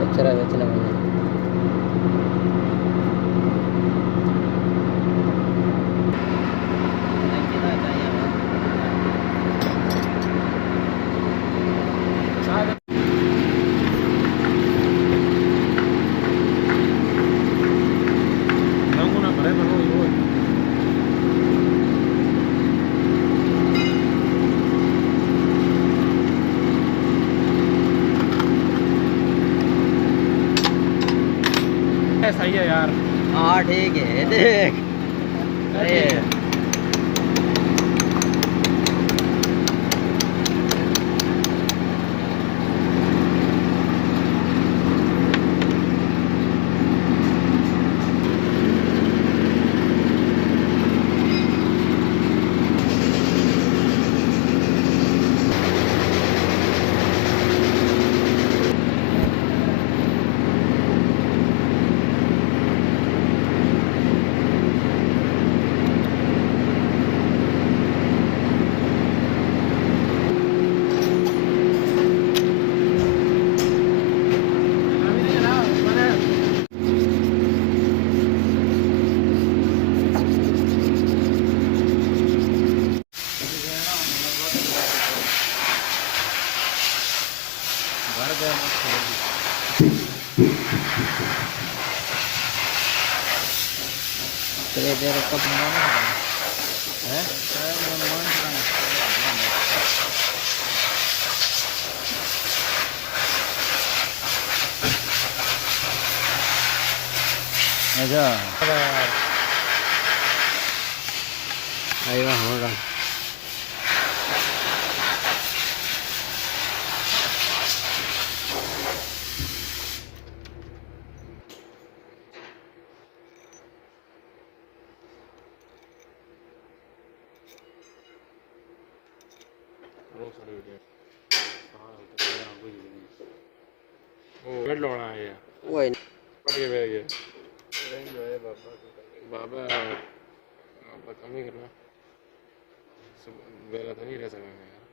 कचरा बेचने वाले सही है यार। हाँ ठीक है देख। अरे तेरे तेरे कब मनाना है? अच्छा आएगा होगा। वो वेट लोना है ये। वो है पट के बैग है। बाबा बाबा कम ही करना। सब वेला तो नहीं रह सकते यार।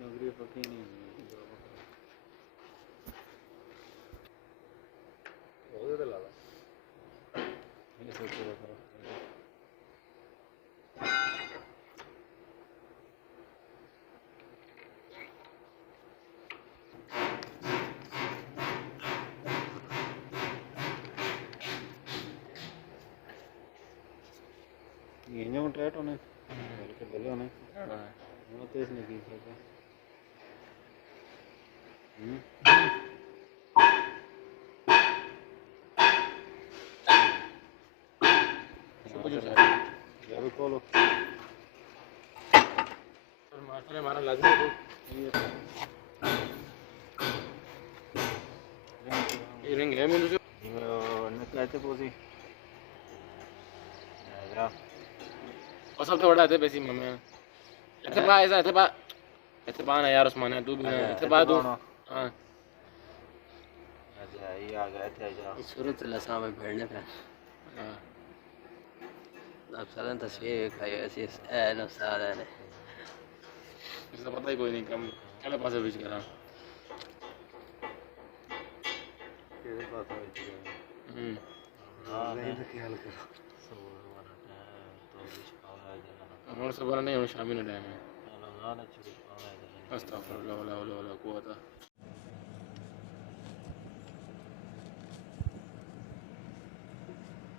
नौकरी पक्की नहीं है। बहुत ज़्यादा लगा। ये सोचो करो। ये जो ट्रैट होने बल्कि बल्ले होने वो तो इसने की सकता यार खोलो मास्टर हमारा लाजमी है ये रिंग है मेरे से कहते पोसी और सबसे बड़ा है पैसे मम्मी इतबा ऐसा इतबा ना यार उस्मान तू भी ना इतबा तू हां अच्छा ये आ गया थे जा सूरत लसा में भेड़ने पे हां अब सालन तस्वीर खाई ऐसी है ना साला ने इसका पता ही कोई नहीं कम चले पास बीच करा तेरे पास हां नहीं तो ख्याल करो और सब नहीं हो शामी ने टाइम है अल्लाह ने छुड़ी अस्तगफिरुल्लाह वला हौला वला कुव्वता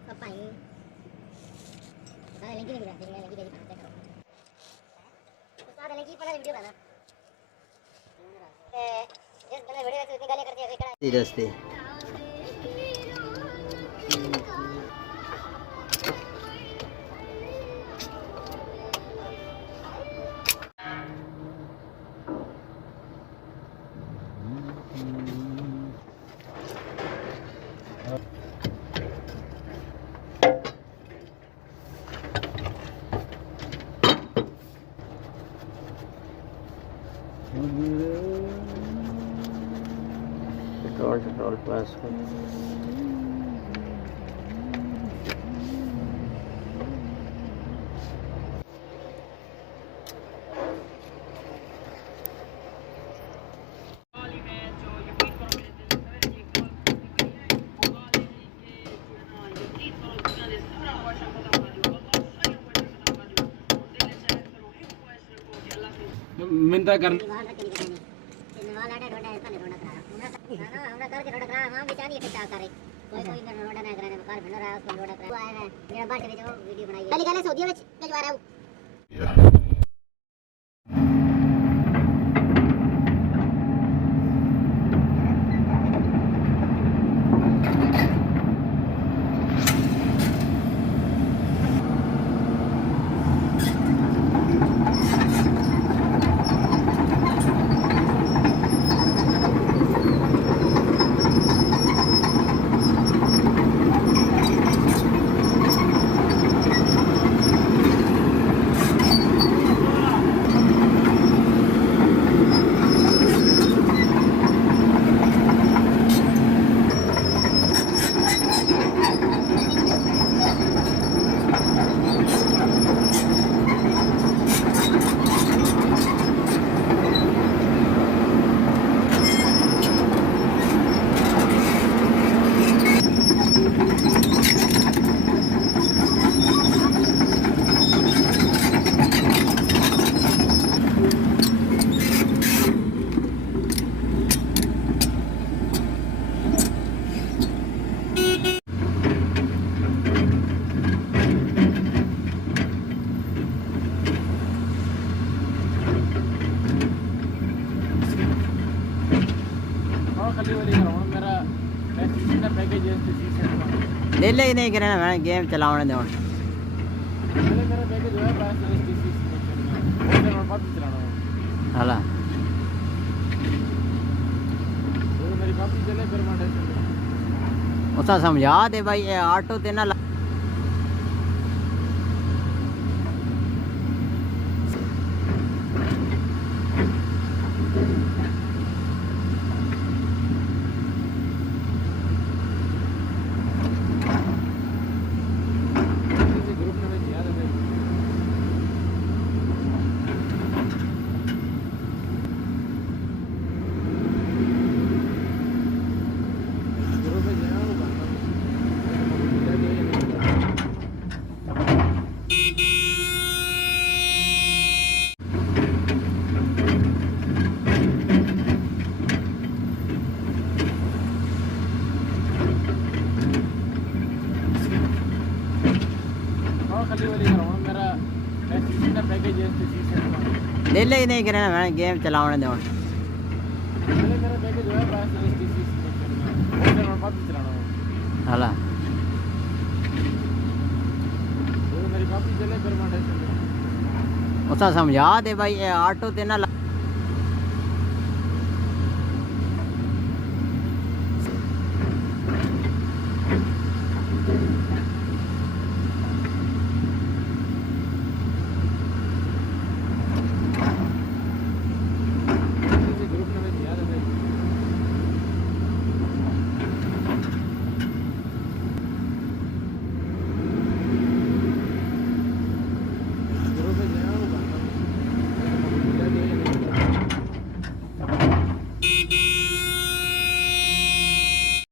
पापाई सारे लिंक नहीं रहते लिंक भेजी कहां से करो तो सारे लिंक पर वीडियो बना जिस बने वीडियो रस्ते पेट्रोल पास मिन्ता कर बाहर रख के निकलने नवा लाडा रोडा है पहले रोडा करा हमरा करके रोडा करा वहां बेचारी इकट्ठा करे कोई कोई मेरा रोडा ना कराने कार बना रहा है उसको रोडा करा आया है मेरा बाट में जो वीडियो बनाई है पहले गाने सऊदी में भिजवा रहा हूं खाली वाली कराऊं मेरा एसटीसी का पैकेज है एसटीसी से ले ले नहीं करना मैं गेम चलाने दो पहले मेरा पैकेज है बस एसटीसी से और मैं बात चलाना है हाला तो मेरी कॉपी चले फिर मैं उसा समझा दे भाई ये ऑटो ते ना ग्रुप में मैं याद है ग्रुप में जाना खाली वाली कराऊं मेरा एसटीसी का पैकेज है एसटीसी से ले ले नहीं करना मैं गेम चलाने दो पहले मेरा पैकेज है बस एसटीसी से और मैं बात चलाना है हाला तो मेरी कॉपी चले फिर मैं उसा समझा दे भाई ये ऑटो ते ना